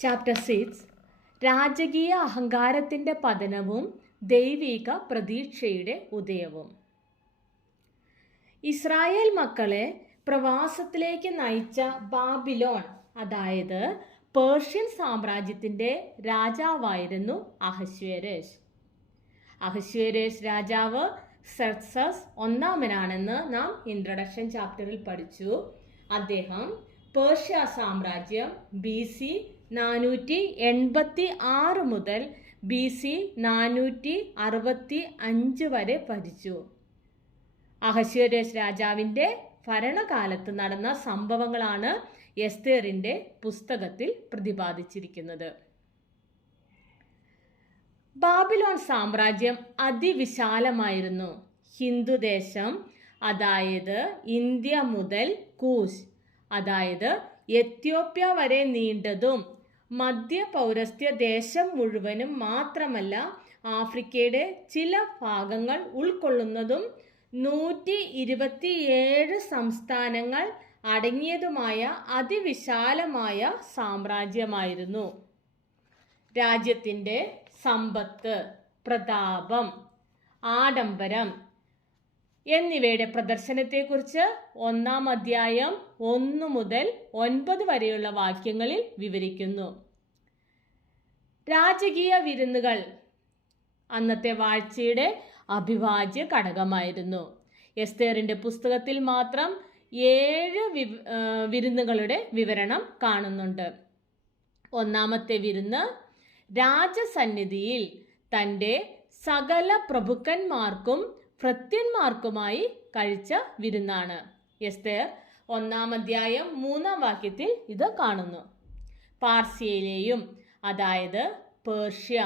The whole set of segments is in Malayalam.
ചാപ്റ്റർ സിക്സ് രാജകീയ അഹങ്കാരത്തിന്റെ പതനവും ദൈവിക പ്രതീക്ഷയുടെ ഉദയവും. ഇസ്രായേൽ മക്കളെ പ്രവാസത്തിലേക്ക് നയിച്ച ബാബിലോൺ അതായത് പേർഷ്യൻ സാമ്രാജ്യത്തിന്റെ രാജാവായിരുന്നു അഹശ്വേരേഷ് അഹശ്വേരേഷ് രാജാവ് സെർസസ് ഒന്നാമനാണെന്ന് നാം ഇൻട്രഡക്ഷൻ ചാപ്റ്ററിൽ പഠിച്ചു. അദ്ദേഹം പേർഷ്യ സാമ്രാജ്യം ബി സി നാനൂറ്റി എൺപത്തി ആറ് മുതൽ ബി സി നാനൂറ്റി അറുപത്തി അഞ്ച് വരെ ഭരിച്ചു. അഹശ്വരേഷ് രാജാവിന്റെ ഭരണകാലത്ത് നടന്ന സംഭവങ്ങളാണ് എസ്തേറിന്റെ പുസ്തകത്തിൽ പ്രതിപാദിച്ചിരിക്കുന്നത്. ബാബിലോൺ സാമ്രാജ്യം അതിവിശാലമായിരുന്നു. ഹിന്ദുദേശം അതായത് ഇന്ത്യ മുതൽ കൂശ് അതായത് എത്യോപ്യ വരെ നീണ്ടതും മധ്യ പൗരസ്ത്യ ദേശം മുഴുവനും മാത്രമല്ല ആഫ്രിക്കയുടെ ചില ഭാഗങ്ങൾ ഉൾക്കൊള്ളുന്നതും നൂറ്റി ഇരുപത്തിയേഴ് സംസ്ഥാനങ്ങൾ അടങ്ങിയതുമായ അതിവിശാലമായ സാമ്രാജ്യമായിരുന്നു. രാജ്യത്തിന്റെ സമ്പത്ത് പ്രതാപം ആഡംബരം എന്നിവയുടെ പ്രദർശനത്തെക്കുറിച്ച് ഒന്നാം അധ്യായം ഒന്ന് മുതൽ ഒൻപത് വരെയുള്ള വാക്യങ്ങളിൽ വിവരിക്കുന്നു. രാജകീയ വിരുന്നുകൾ അന്നത്തെ വാഴ്ചയുടെ അഭിവാജ്യ ഘടകമായിരുന്നു. എസ്തേറിന്റെ പുസ്തകത്തിൽ മാത്രം ഏഴ് വിരുന്നുകളുടെ വിവരണം കാണുന്നുണ്ട്. ഒന്നാമത്തെ വിരുന്ന് രാജസന്നിധിയിൽ തന്റെ സകല പ്രഭുക്കന്മാർക്കും ഭൃത്യന്മാർക്കുമായി കഴിച്ച വിരുന്നാണ്. എസ്തേർ ഒന്നാം അധ്യായം മൂന്നാം വാക്യത്തിൽ ഇത് കാണുന്നു. പാർസ്യയിലെയും അതായത് പേർഷ്യ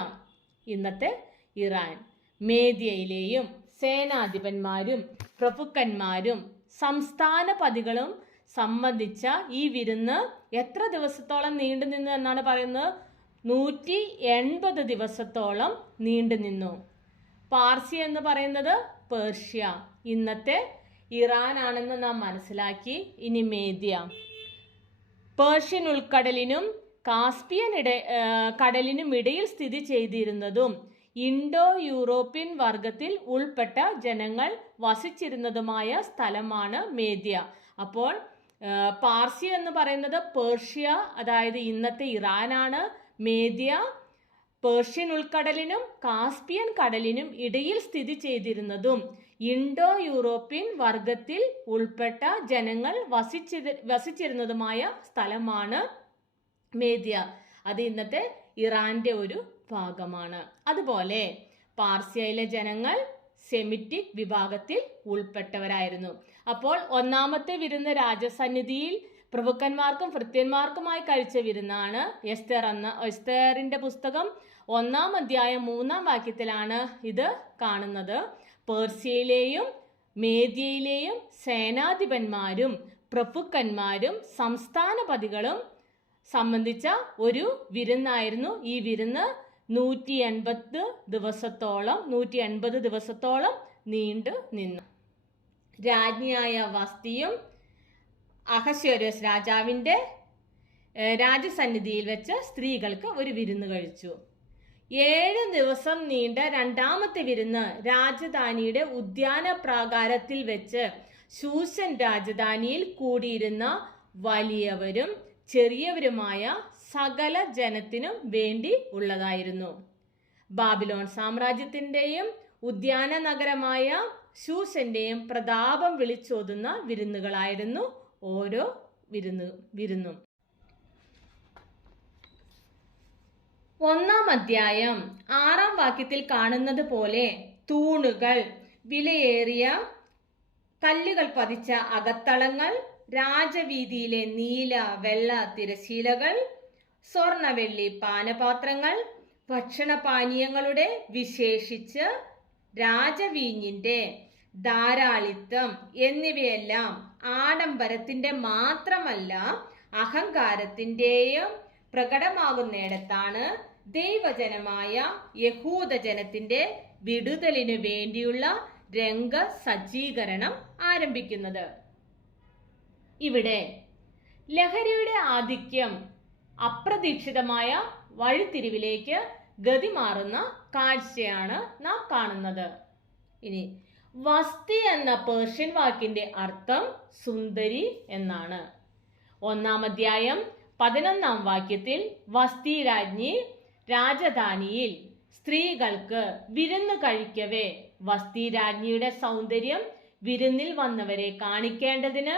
ഇന്നത്തെ ഇറാൻ മേദ്യയിലെയും സേനാധിപന്മാരും പ്രഭുക്കന്മാരും സംസ്ഥാന പതികളും സംബന്ധിച്ച ഈ വിരുന്ന് എത്ര ദിവസത്തോളം നീണ്ടു നിന്നു എന്നാണ് പറയുന്നത്? നൂറ്റി എൺപത് ദിവസത്തോളം നീണ്ടു നിന്നു. പാർസി എന്ന് പറയുന്നത് പേർഷ്യ ഇന്നത്തെ ഇറാൻ ആണെന്ന് നാം മനസ്സിലാക്കി. ഇനി മേദ്യ. പേർഷ്യൻ ഉൾക്കടലിനും കാസ്പിയൻ ഇട കടലിനും ഇടയിൽ സ്ഥിതി ചെയ്തിരുന്നതും ഇൻഡോ യൂറോപ്യൻ വർഗത്തിൽ ഉൾപ്പെട്ട ജനങ്ങൾ വസിച്ചിരുന്നതുമായ സ്ഥലമാണ് മേദ്യ. അപ്പോൾ പാർസ്യ പാർസി എന്ന് പറയുന്നത് പേർഷ്യ അതായത് ഇന്നത്തെ ഇറാനാണ്. മേദ്യ പേർഷ്യൻ ഉൾക്കടലിനും കാസ്പിയൻ കടലിനും ഇടയിൽ സ്ഥിതി ചെയ്തിരുന്നതും ഇൻഡോ യൂറോപ്യൻ വർഗത്തിൽ ഉൾപ്പെട്ട ജനങ്ങൾ വസിച്ചിരു വസിച്ചിരുന്നതുമായ സ്ഥലമാണ് മേദ്യ അത് ഇന്നത്തെ ഇറാന്റെ ഒരു ഭാഗമാണ്. അതുപോലെ പാർസ്യയിലെ ജനങ്ങൾ സെമിറ്റിക് വിഭാഗത്തിൽ ഉൾപ്പെട്ടവരായിരുന്നു. അപ്പോൾ ഒന്നാമത്തെ വിരുന്ന് രാജസന്നിധിയിൽ പ്രഭുക്കന്മാർക്കും ഭൃത്യന്മാർക്കുമായി കഴിച്ച വിരുന്നാണ് എസ്തർ എന്ന എസ്തേറിന്റെ പുസ്തകം ഒന്നാം അധ്യായം മൂന്നാം വാക്യത്തിലാണ് ഇത് കാണുന്നത്. പേർസ്യയിലെയും മേദ്യയിലെയും സേനാധിപന്മാരും പ്രഭുക്കന്മാരും സംസ്ഥാനപതികളും സംബന്ധിച്ച ഒരു വിരുന്നായിരുന്നു ഈ വിരുന്ന്. നൂറ്റി എൺപത് ദിവസത്തോളം നൂറ്റി എൺപത് ദിവസത്തോളം നീണ്ടു നിന്നു. രാജ്ഞിയായ വസ്തിയും അഹശ്വരസ് രാജാവിന്റെ രാജസന്നിധിയിൽ വെച്ച് സ്ത്രീകൾക്ക് ഒരു വിരുന്ന് കഴിച്ചു. ഏഴ് ദിവസം നീണ്ട രണ്ടാമത്തെ വിരുന്ന് രാജധാനിയുടെ ഉദ്യാന പ്രാകാരത്തിൽ വെച്ച് ശൂശൻ രാജധാനിയിൽ കൂടിയിരുന്ന വലിയവരും ചെറിയവരുമായ സകല ജനത്തിനും വേണ്ടി ഉള്ളതായിരുന്നു. ബാബിലോൺ സാമ്രാജ്യത്തിന്റെയും ഉദ്യാന നഗരമായ ശൂശന്റെയും പ്രതാപം വിളിച്ചോതുന്ന വിരുന്നുകളായിരുന്നു ഓരോ വിരുന്ന് വിരുന്നും. ഒന്നാം അധ്യായം ആറാം വാക്യത്തിൽ കാണുന്നത് പോലെ തൂണുകൾ വിലയേറിയ കല്ലുകൾ പതിച്ച അകത്തളങ്ങൾ രാജവീതിയിലെ നീല വെള്ള തിരശീലകൾ സ്വർണവെള്ളി പാനപാത്രങ്ങൾ ഭക്ഷണപാനീയങ്ങളുടെ വിശേഷിച്ച് രാജവീഞ്ഞിന്റെ ധാരാളിത്തം എന്നിവയെല്ലാം ആഡംബരത്തിന്റെ മാത്രമല്ല അഹങ്കാരത്തിന്റെയും പ്രകടമാകുന്നിടത്താണ് ദൈവജനമായ യഹൂദ ജനത്തിന്റെ വിടുതലിന് വേണ്ടിയുള്ള രംഗ സജ്ജീകരണം ആരംഭിക്കുന്നത്. ഇവിടെ ലഹരിയുടെ ആധിക്യം അപ്രതീക്ഷിതമായ വഴിത്തിരിവിലേക്ക് ഗതി മാറുന്ന കാഴ്ചയാണ് നാം കാണുന്നത്. ഇനി വസ്തി എന്ന പേർഷ്യൻ വാക്കിന്റെ അർത്ഥം സുന്ദരി എന്നാണ്. ഒന്നാം അധ്യായം പതിനൊന്നാം വാക്യത്തിൽ വസ്തി രാജ്ഞി രാജധാനിയിൽ സ്ത്രീകൾക്ക് വിരുന്ന് കഴിക്കവേ. വസ്തി രാജ്ഞിയുടെ സൗന്ദര്യം വിരുന്നിൽ വന്നവരെ കാണിക്കേണ്ടതിന്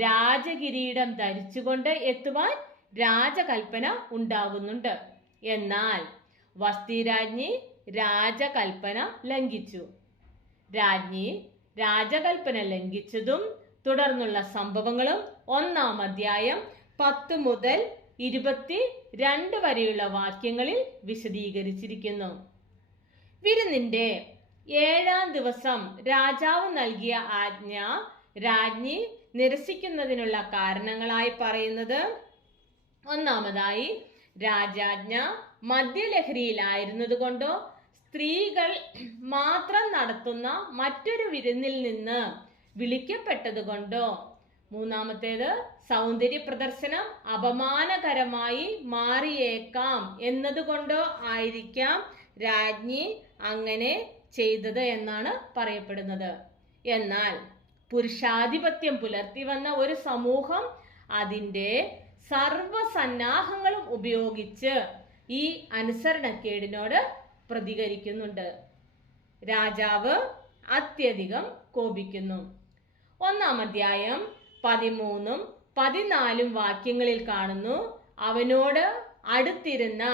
രാജകിരീടം ധരിച്ചുകൊണ്ട് എത്തുവാൻ രാജകൽപ്പന ഉണ്ടാകുന്നുണ്ട്. എന്നാൽ വസ്തി രാജ്ഞി രാജകൽപ്പന ലംഘിച്ചു. രാജ്ഞി രാജകൽപ്പന ലംഘിച്ചതും തുടർന്നുള്ള സംഭവങ്ങളും ഒന്നാം അധ്യായം പത്ത് മുതൽ ഇരുപത്തി രണ്ട് വരെയുള്ള വാക്യങ്ങളിൽ വിശദീകരിച്ചിരിക്കുന്നു. വിരുന്നിന്റെ ഏഴാം ദിവസം രാജാവ് നൽകിയ ആജ്ഞ രാജ്ഞി നിരസിക്കുന്നതിനുള്ള കാരണങ്ങളായി പറയുന്നത് ഒന്നാമതായി രാജാജ്ഞ മദ്യലഹരിയിലായിരുന്നതുകൊണ്ടോ സ്ത്രീകൾ മാത്രം നടത്തുന്ന മറ്റൊരു വിരുന്നിൽ നിന്ന് വിളിക്കപ്പെട്ടത് കൊണ്ടോ മൂന്നാമത്തേത് സൗന്ദര്യ പ്രദർശനം അപമാനകരമായി മാറിയേക്കാം എന്നതുകൊണ്ടോ ആയിരിക്കാം രാജ്ഞി അങ്ങനെ ചെയ്തത് എന്നാണ് പറയപ്പെടുന്നത്. എന്നാൽ പുരുഷാധിപത്യം പുലർത്തി വന്ന ഒരു സമൂഹം അതിന്റെ സർവസന്നാഹങ്ങളും ഉപയോഗിച്ച് ഈ അനുസരണക്കേടിനോട് പ്രതികരിക്കുന്നുണ്ട്. രാജാവ് അത്യധികം കോപിക്കുന്നു. ഒന്നാം അധ്യായം പതിമൂന്നും പതിനാലും വാക്യങ്ങളിൽ കാണുന്നു അവനോട് അടുത്തിരുന്ന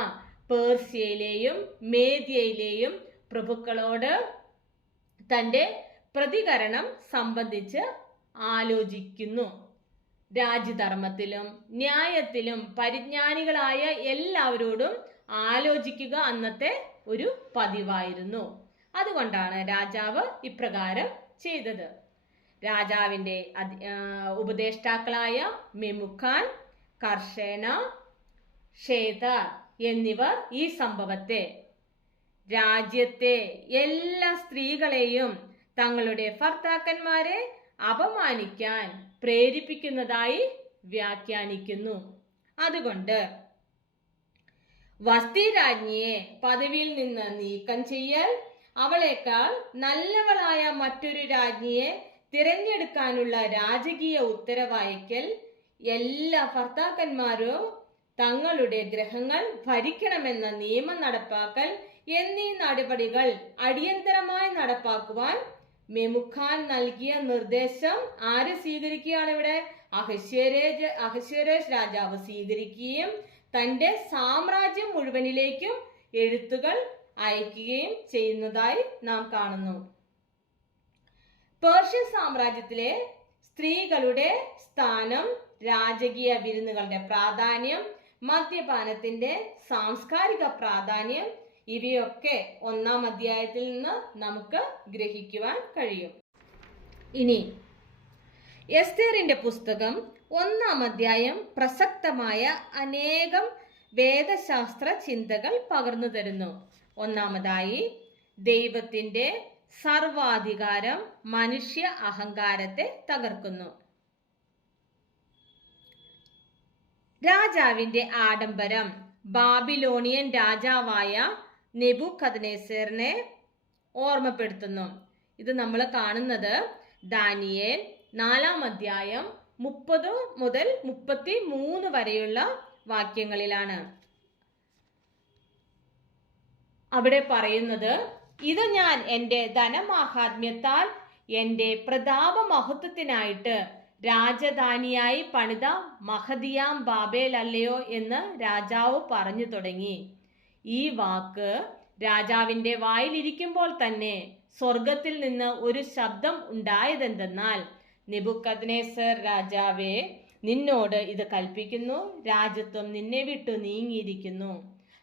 പേർഷ്യയിലെയും മേദ്യയിലെയും പ്രഭുക്കളോട് തന്റെ പ്രതികരണം സംബന്ധിച്ച് ആലോചിക്കുന്നു. രാജ്യധർമ്മത്തിലും ന്യായത്തിലും പരിജ്ഞാനികളായ എല്ലാവരോടും ആലോചിക്കുക അന്നത്തെ ഒരു പതിവായിരുന്നു. അതുകൊണ്ടാണ് രാജാവ് ഇപ്രകാരം ചെയ്തത്. രാജാവിന്റെ ഉപദേഷ്ടാക്കളായ മെമുഖാൻ കർഷേന ഷേത എന്നിവർ ഈ സംഭവത്തെ രാജ്യത്തെ എല്ലാ സ്ത്രീകളെയും തങ്ങളുടെ ഭർത്താക്കന്മാരെ അപമാനിക്കാൻ പ്രേരിപ്പിക്കുന്നതായി വ്യാഖ്യാനിക്കുന്നു. അതുകൊണ്ട് വസ്തി രാജ്ഞിയെ പദവിയിൽ നിന്ന് നീക്കം ചെയ്യൽ അവളേക്കാൾ നല്ലവളായ മറ്റൊരു രാജ്ഞിയെ തിരഞ്ഞെടുക്കാനുള്ള രാജകീയ ഉത്തരവായിക്കൽ എല്ലാ ഭർത്താക്കന്മാരും തങ്ങളുടെ ഗ്രഹങ്ങൾ ഭരിക്കണമെന്ന നിയമം നടപ്പാക്കൽ എന്നീ നടപടികൾ അടിയന്തരമായി നടപ്പാക്കുവാൻ മെമുഖാൻ നൽകിയ നിർദ്ദേശം ആര് സ്വീകരിക്കുകയാണ് ഇവിടെ? അഹശ്വരേജ് അഹശ്വരേഷ് രാജാവ് സ്വീകരിക്കുകയും തന്റെ സാമ്രാജ്യം മുഴുവനിലേക്കും എഴുത്തുകൾ അയക്കുകയും ചെയ്യുന്നതായി നാം കാണുന്നു. പേർഷ്യൻ സാമ്രാജ്യത്തിലെ സ്ത്രീകളുടെ സ്ഥാനം രാജകീയ വിരുന്നുകളുടെ പ്രാധാന്യം മദ്യപാനത്തിന്റെ സാംസ്കാരിക പ്രാധാന്യം ഇവയൊക്കെ ഒന്നാം അധ്യായത്തിൽ നിന്ന് നമുക്ക് ഗ്രഹിക്കുവാൻ കഴിയും. ഇനി എസ്തേറിന്റെ പുസ്തകം ഒന്നാം അധ്യായം പ്രസക്തമായ അനേകം വേദശാസ്ത്ര ചിന്തകൾ പകർന്നു തരുന്നു. ഒന്നാമതായി ദൈവത്തിന്റെ സർവാധികാരം മനുഷ്യ അഹങ്കാരത്തെ തകർക്കുന്നു. രാജാവിന്റെ ആഡംബരം ബാബിലോണിയൻ രാജാവായ നെബുഖദ്നേസറിനെ ഓർമ്മപ്പെടുത്തുന്നു. ഇത് നമ്മൾ കാണുന്നത് ദാനിയേൽ നാലാം അധ്യായം മുപ്പത് മുതൽ മുപ്പത്തി മൂന്ന് വരെയുള്ള വാക്യങ്ങളിലാണ്. അവിടെ പറയുന്നത് ഇത് ഞാൻ എന്റെ ധനമാഹാത്മ്യത്താൽ എന്റെ പ്രതാപ മഹത്വത്തിനായിട്ട് രാജധാനിയായി പണിത മഹദിയാം ബാബേൽ അല്ലയോ എന്ന് രാജാവ് പറഞ്ഞു തുടങ്ങി. ഈ വാക്ക് രാജാവിന്റെ വായിലിരിക്കുമ്പോൾ തന്നെ സ്വർഗത്തിൽ നിന്ന് ഒരു ശബ്ദം ഉണ്ടായതെന്തെന്നാൽ നിബുക്കദ്നേസർ രാജാവേ നിന്നോട് ഇത് കൽപ്പിക്കുന്നു. രാജ്യത്വം നിന്നെ വിട്ടു നീങ്ങിയിരിക്കുന്നു.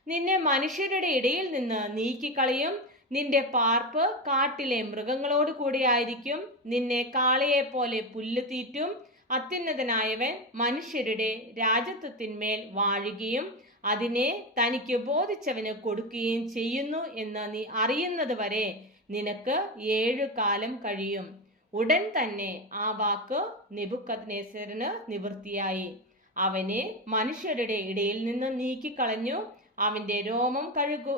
നിന്നെ മനുഷ്യരുടെ ഇടയിൽ നിന്ന് നീക്കിക്കളയും. നിന്റെ പാർപ്പ് കാട്ടിലെ മൃഗങ്ങളോട് കൂടിയായിരിക്കും നിന്നെ കാളയെ പോലെ പുല്ല് തീറ്റും. അത്യുന്നതനായവൻ മനുഷ്യരുടെ രാജത്വത്തിന്മേൽ വാഴുകയും അതിനെ തനിക്ക് ബോധിച്ചവന് കൊടുക്കുകയും ചെയ്യുന്നു എന്ന് നീ അറിയുന്നത് വരെ നിനക്ക് ഏഴു കാലം കഴിയും. ഉടൻ തന്നെ ആ വാക്ക് നെബുക്കദ്നേസറിന് നിവൃത്തിയായി. അവനെ മനുഷ്യരുടെ ഇടയിൽ നിന്ന് നീക്കിക്കളഞ്ഞു. അവന്റെ രോമം കഴുകു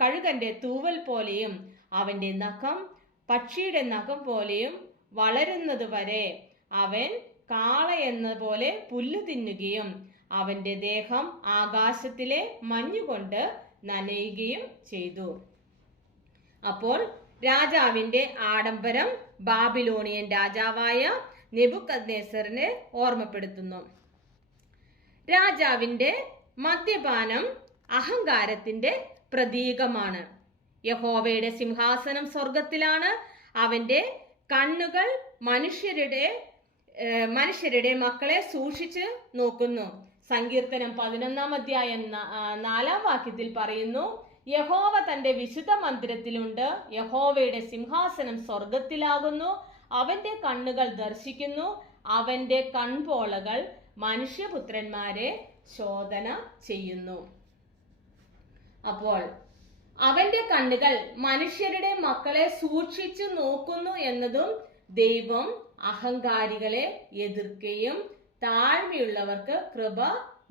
കഴുകന്റെ തൂവൽ പോലെയും അവന്റെ നഖം പക്ഷിയുടെ നഖം പോലെയും വളരുന്നത് വരെ അവൻ കാള എന്ന പോലെ പുല്ല് തിന്നുകയും അവന്റെ ദേഹം ആകാശത്തിലെ മഞ്ഞുകൊണ്ട് നനയുകയും ചെയ്തു. അപ്പോൾ രാജാവിന്റെ ആഡംബരം ബാബിലോണിയൻ രാജാവായ നെബുക്കദ്നേസറിനെ ഓർമ്മപ്പെടുത്തുന്നു. രാജാവിന്റെ മദ്യപാനം അഹങ്കാരത്തിന്റെ പ്രതീകമാണ്. യഹോവയുടെ സിംഹാസനം സ്വർഗത്തിലാണ് അവന്റെ കണ്ണുകൾ മനുഷ്യരുടെ മനുഷ്യരുടെ മക്കളെ സൂക്ഷിച്ച് നോക്കുന്നു. സങ്കീർത്തനം പതിനൊന്നാം അധ്യായം നാലാം വാക്യത്തിൽ പറയുന്നു യഹോവ തന്റെ വിശുദ്ധ മന്ദിരത്തിലുണ്ട്. യഹോവയുടെ സിംഹാസനം സ്വർഗത്തിലാകുന്നു അവന്റെ കണ്ണുകൾ ദർശിക്കുന്നു. അവന്റെ കൺപോളകൾ മനുഷ്യപുത്രന്മാരെ ശോധന ചെയ്യുന്നു. അപ്പോൾ അവന്റെ കണ്ണുകൾ മനുഷ്യരുടെ മക്കളെ സൂക്ഷിച്ചു നോക്കുന്നു എന്നതും ദൈവം അഹങ്കാരികളെ എതിർക്കുകയും താഴ്മയുള്ളവർക്ക് കൃപ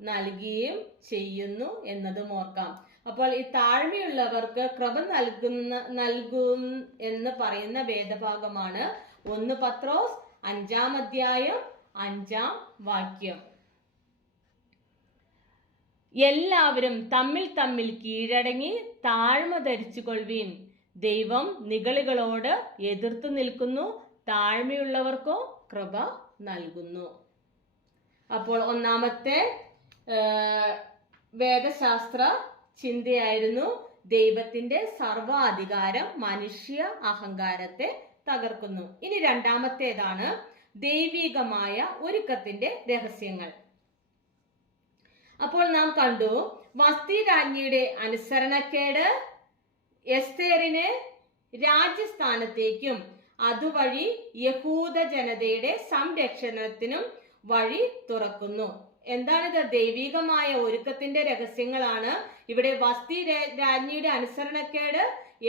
നൽകുകയും ചെയ്യുന്നു എന്നതും ഓർക്കാം. അപ്പോൾ ഈ താഴ്മയുള്ളവർക്ക് കൃപ നൽകുന്ന നൽകും എന്ന് പറയുന്ന വേദഭാഗമാണ് ഒന്ന് പത്രോസ് അഞ്ചാം അധ്യായം അഞ്ചാം വാക്യം. എല്ലാവരും തമ്മിൽ തമ്മിൽ കീഴടങ്ങി താഴ്മ ധരിച്ചു കൊള്ളുവീൻ ദൈവം നിഗളികളോട് എതിർത്തു നിൽക്കുന്നു താഴ്മയുള്ളവർക്കോ കൃപ നൽകുന്നു. അപ്പോൾ ഒന്നാമത്തെ വേദശാസ്ത്ര ചിന്തയായിരുന്നു ദൈവത്തിന്റെ സർവാധികാരം മനുഷ്യ അഹങ്കാരത്തെ തകർക്കുന്നു. ഇനി രണ്ടാമത്തേതാണ് ദൈവികമായ ഒരുക്കത്തിന്റെ രഹസ്യങ്ങൾ. അപ്പോൾ നാം കണ്ടു വസ്തി രാജ്ഞിയുടെ അനുസരണക്കേട് എസ്തേറിന് രാജ്യസ്ഥാനത്തേക്കും. അതുവഴി യഹൂദ ജനതയുടെ സംരക്ഷണത്തിനും വഴി തുറക്കുന്നു. എന്താണിത് ദൈവീകമായ ഒരുക്കത്തിന്റെ രഹസ്യങ്ങളാണ്. ഇവിടെ വസ്തി രാജ്ഞിയുടെ അനുസരണക്കേട്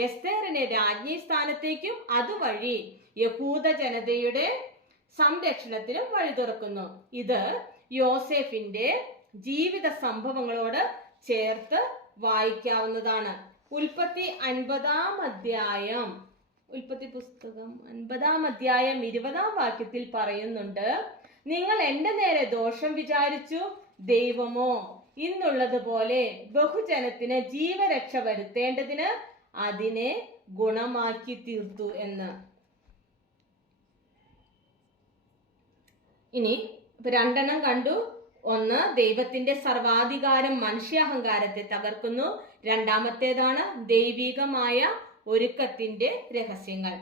എസ്തേറിനെ രാജ്ഞി സ്ഥാനത്തേക്കും അതുവഴി യഹൂദ ജനതയുടെ സംരക്ഷണത്തിനും വഴി തുറക്കുന്നു. ഇത് യോസെഫിന്റെ ജീവിത സംഭവങ്ങളോട് ചേർത്ത് വായിക്കാവുന്നതാണ്. ഉൽപ്പത്തി അൻപതാം അധ്യായം. ഉൽപ്പത്തി പുസ്തകം അൻപതാം അധ്യായം ഇരുപതാം വാക്യത്തിൽ പറയുന്നുണ്ട് നിങ്ങൾ എന്റെ നേരെ ദോഷം വിചാരിച്ചു ദൈവമോ? ഇന്നുള്ളതുപോലെ ബഹുജനത്തിന് ജീവരക്ഷ വരുത്തേണ്ടതിന് അതിനെ ഗുണമാക്കി തീർത്തു എന്ന്. ഇനി രണ്ടെണ്ണം കണ്ടു. ഒന്ന് ദൈവത്തിന്റെ സർവാധികാരം മനുഷ്യ അഹങ്കാരത്തെ തകർക്കുന്നു. രണ്ടാമത്തേതാണ് ദൈവികമായ ഒരുക്കത്തിന്റെ രഹസ്യങ്ങൾ.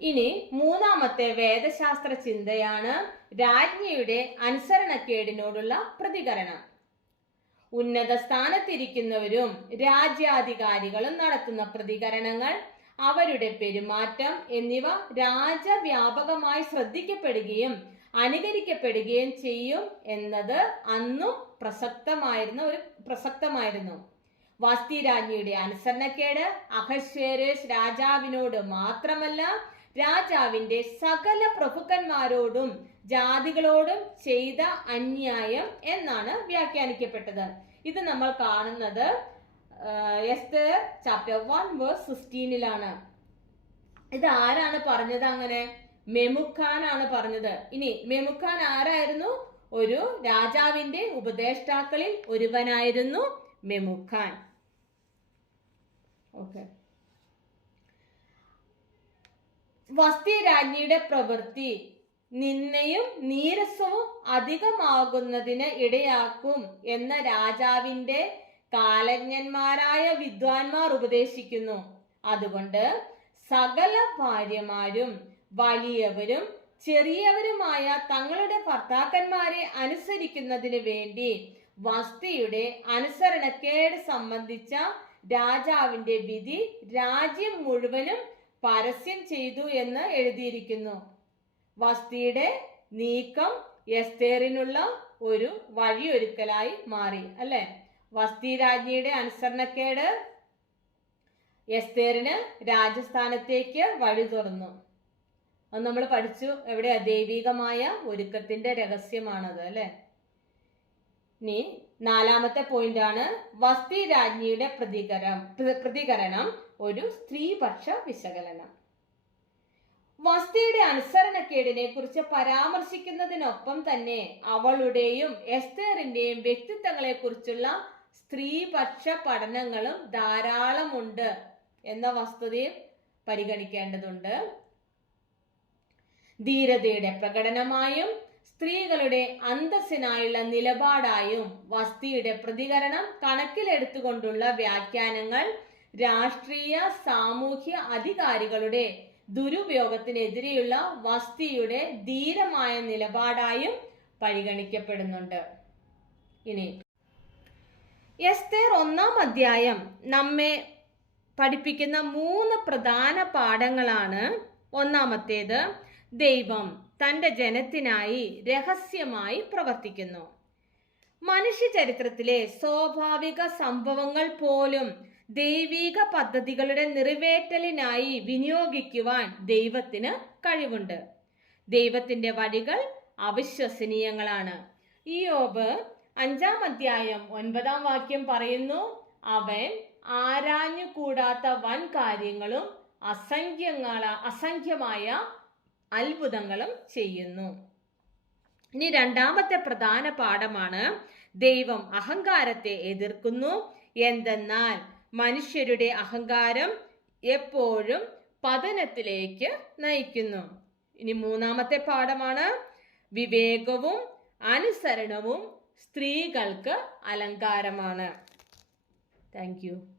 ഇനി മൂന്നാമത്തെ വേദശാസ്ത്ര ചിന്തയാണ് രാജ്ഞിയുടെ അനുസരണക്കേടിനോടുള്ള പ്രതികരണം. ഉന്നത സ്ഥാനത്തിരിക്കുന്നവരും രാജ്യാധികാരികളും നടത്തുന്ന പ്രതികരണങ്ങൾ അവരുടെ പെരുമാറ്റം എന്നിവ രാജവ്യാപകമായി ശ്രദ്ധിക്കപ്പെടുകയും അനുകരിക്കപ്പെടുകയും ചെയ്യും എന്നത് അന്നും പ്രസക്തമായിരുന്ന ഒരു പ്രസക്തമായിരുന്നു. വാസ്തി രാജ്ഞിയുടെ അനുസരണക്കേട് അഹശ്വേരേഷ് രാജാവിനോട് മാത്രമല്ല രാജാവിന്റെ സകല പ്രഭുക്കന്മാരോടും ജാതികളോടും ചെയ്ത അന്യായം എന്നാണ് വ്യാഖ്യാനിക്കപ്പെട്ടത്. ഇത് നമ്മൾ കാണുന്നത് ചാപ്റ്റർ വൺ വേഴ്സ് സിക്സ്റ്റീനിലാണ് ഇത് ആരാണ് പറഞ്ഞത് അങ്ങനെ? മെമുഖാൻ ആണ് പറഞ്ഞത്. ഇനി മെമുഖാൻ ആരായിരുന്നു? ഒരു രാജാവിന്റെ ഉപദേഷ്ടാക്കളിൽ ഒരുവനായിരുന്നു മെമുഖാൻ ഓക്കെ വസ്തി രാജ്ഞിയുടെ പ്രവൃത്തി നിന്നയും നീരസവും അധികമാകുന്നതിന് ഇടയാക്കും എന്ന രാജാവിന്റെ കാലജ്ഞന്മാരായ വിദ്വാൻമാർ ഉപദേശിക്കുന്നു. അതുകൊണ്ട് സകല ഭാര്യമാരും വലിയവരും ചെറിയവരുമായ തങ്ങളുടെ ഭർത്താക്കന്മാരെ അനുസരിക്കുന്നതിന് വേണ്ടി വസ്തിയുടെ അനുസരണക്കേട് സംബന്ധിച്ച രാജാവിന്റെ വിധി രാജ്യം മുഴുവനും പരസ്യം ചെയ്തു എന്ന് എഴുതിയിരിക്കുന്നു. വസ്തിയുടെ നീക്കം എസ്തേറിനുള്ള ഒരു വഴിയൊരുക്കലായി മാറി അല്ലെ? വസ്തി രാജ്ഞിയുടെ അനുസരണക്കേട് എസ്തേറിന് രാജസ്ഥാനത്തേക്ക് വഴി തുറന്നു നമ്മൾ പഠിച്ചു. എവിടെ? ദൈവികമായ ഒരുക്കത്തിന്റെ രഹസ്യമാണത് അല്ലെ? ഇനി നാലാമത്തെ പോയിന്റ് ആണ്. വസ്തി രാജ്ഞിയുടെ പ്രതികരണം പ്രതികരണം ഒരു സ്ത്രീപക്ഷ വിശകലനം. വസ്തിയുടെ അനുസരണക്കേടിനെ കുറിച്ച് പരാമർശിക്കുന്നതിനൊപ്പം തന്നെ അവളുടെയും എസ്തേറിന്റെയും വ്യക്തിത്വങ്ങളെ കുറിച്ചുള്ള സ്ത്രീപക്ഷ പഠനങ്ങളും ധാരാളമുണ്ട് എന്ന വസ്തുതയും പരിഗണിക്കേണ്ടതുണ്ട്. ധീരതയുടെ പ്രകടനമായും സ്ത്രീകളുടെ അന്തസ്സിനായുള്ള നിലപാടായും വസ്തിയുടെ പ്രതികരണം കണക്കിലെടുത്തുകൊണ്ടുള്ള വ്യാഖ്യാനങ്ങൾ രാഷ്ട്രീയ സാമൂഹ്യ അധികാരികളുടെ ദുരുപയോഗത്തിനെതിരെയുള്ള വസ്തിയുടെ ധീരമായ നിലപാടായും പരിഗണിക്കപ്പെടുന്നുണ്ട്. ഇനി എസ്തേർ ഒന്നാം അധ്യായം നമ്മെ പഠിപ്പിക്കുന്ന മൂന്ന് പ്രധാന പാഠങ്ങളാണ് ഒന്നാമത്തേത് ദൈവം തന്റെ ജനത്തിനായി രഹസ്യമായി പ്രവർത്തിക്കുന്നു. മനുഷ്യ ചരിത്രത്തിലെ സ്വാഭാവിക സംഭവങ്ങൾ പോലും ദൈവിക പദ്ധതികളുടെ നിറവേറ്റലിനായി വിനിയോഗിക്കുവാൻ ദൈവത്തിന് കഴിവുണ്ട്. ദൈവത്തിന്റെ വഴികൾ അവിശ്വസനീയങ്ങളാണ്. ഇയോബ് അഞ്ചാം അധ്യായം ഒൻപതാം വാക്യം പറയുന്നു അവൻ ആരാഞ്ഞുകൂടാത്ത വൻ കാര്യങ്ങളും അസംഖ്യങ്ങള അസംഖ്യമായ അത്ഭുതങ്ങളും ചെയ്യുന്നു. ഇനി രണ്ടാമത്തെ പ്രധാന പാഠമാണ് ദൈവം അഹങ്കാരത്തെ എതിർക്കുന്നു. എന്തെന്നാൽ മനുഷ്യരുടെ അഹങ്കാരം എപ്പോഴും പതനത്തിലേക്ക് നയിക്കുന്നു. ഇനി മൂന്നാമത്തെ പാഠമാണ് വിവേകവും അനുസരണവും സ്ത്രീകൾക്ക് അലങ്കാരമാണ്. താങ്ക്